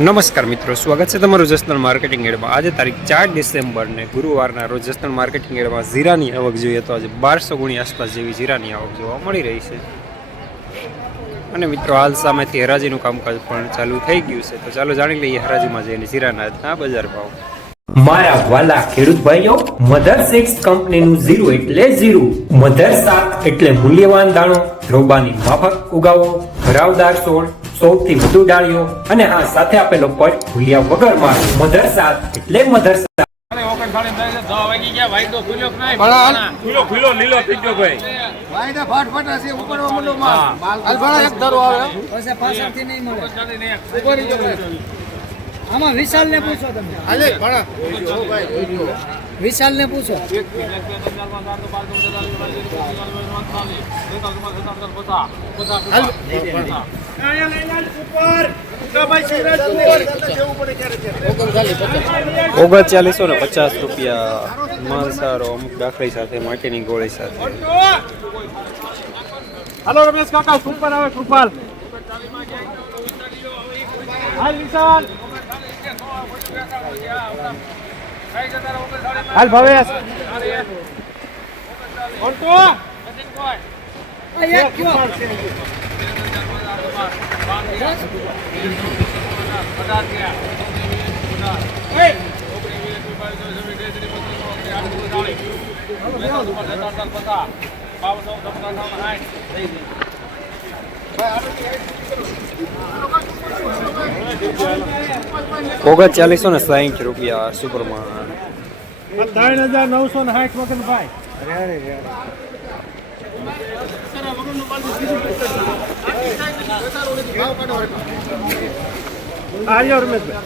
નમસ્કાર મિત્રો, સ્વાગત છે તમારું જસદણ માર્કેટિંગ એડમાં। આજે તારીખ 4 ડિસેમ્બર ને ગુરુવારના રોજ જસદણ માર્કેટિંગ એડમાં જીરાની આવક જોઈએ તો આજે 1200 ગુણી આસપાસ જેવી જીરાની આવક જોવા મળી રહી છે। અને મિત્રો હાલ સામેથી હરાજીનું કામકાજ પણ ચાલુ થઈ ગયું છે, તો ચાલો જાણી લઈએ હરાજીમાં જઈને જીરાના આજના બજાર ભાવ। મારા વાલા ખેડૂત ભાઈઓ, મધર સીડ્સ કંપનીનું 0 એટલે 0, મધર 7 એટલે મૂલ્યવાન દાણો, રોબાની માફક ઉગાવો, ભરાવદાર છોડ, સૌથી વધુ ડાળીઓ અને હા સાથે આપેલો પટ ભૂલ્યા વગર મારો। મધર 7 એટલે મધર 7। આમાં વિશાલ ને પૂછો તમે, વિશાલ ને પૂછો। ₹3950 માલ સારો, અમુક દાખલી સાથે, માટીની ગોળી સાથે। હાલો રમેશ કાકા, સુપર આવે કૃપાલ। હાલ વિશાલ, હાલ ભવેશ, કોણ તો એક કયો ₹3960 સુપરમાં। 3960 મગનભાઈ। આયો રમેશભાઈ,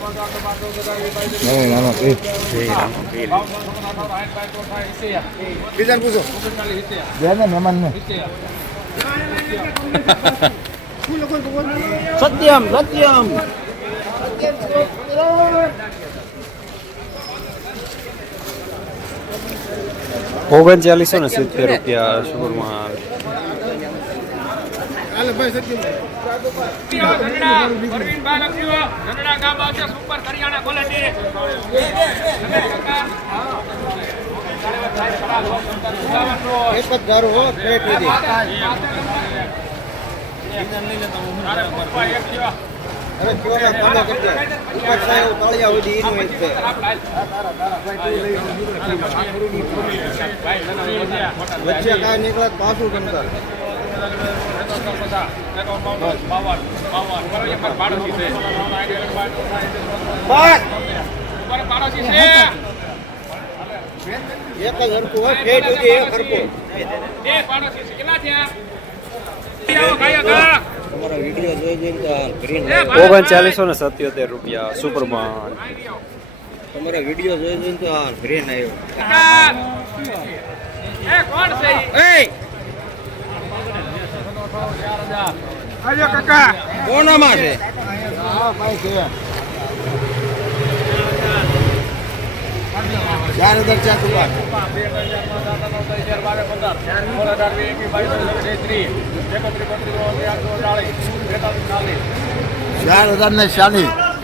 બીજા પૂછો મહેમાન સત્યમ સત્યમ ₹3970 સુપરમાં। ₹3977 સુપરમાં। તમારા વિડિયો જોઈ જોઈને તો આ ગ્રીન આવ્યો। કોણ છે આજો કાકા, કોનામાં છે?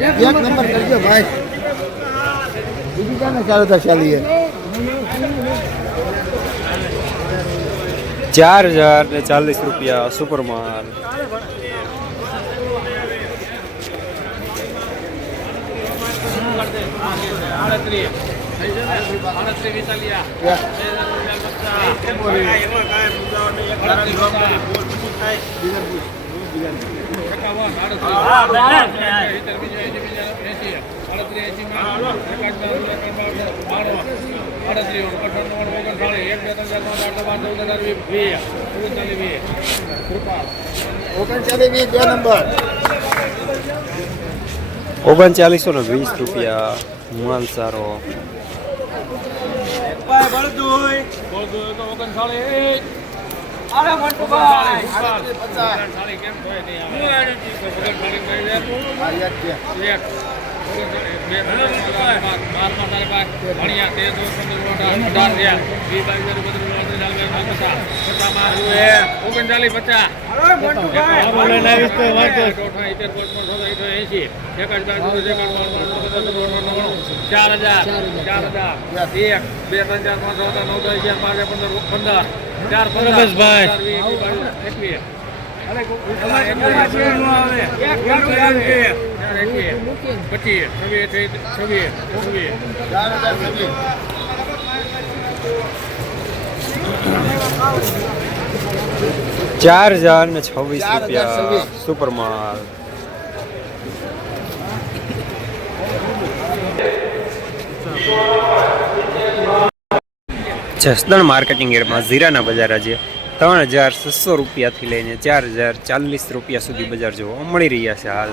એક નંબર કરજો ભાઈ, બીજી ક્યાં ₹4040 ₹4040 સુપરમાં। ₹3920 માલ સારો। ઓગણચાલીસ 50 4026 રૂપિયા સુપર માલ. જસદણ માર્કેટિંગ યાર્ડમાં જીરાના બજાર આજે 3600 રૂપિયાથી લઈને 4040 રૂપિયા સુધી બજાર જોવા મળી રહ્યા છે હાલ.